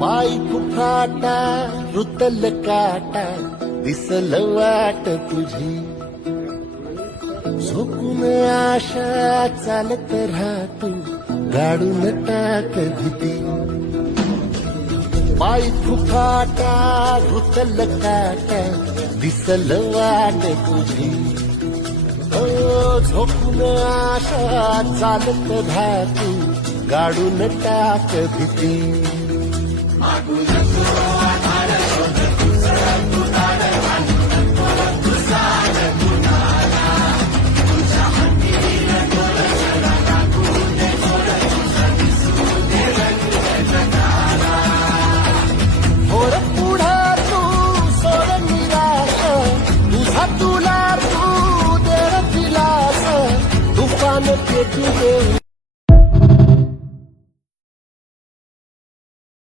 पाय फुफाटा रुतल काटा दिसल वाट तुझी झोपून आशा चालत राहतो गाडून टाक भीती पाय फुफाटा रुतल काटा दिसल वाट तुझी झोपून आशा चालत राहतो गाडून टाक भीती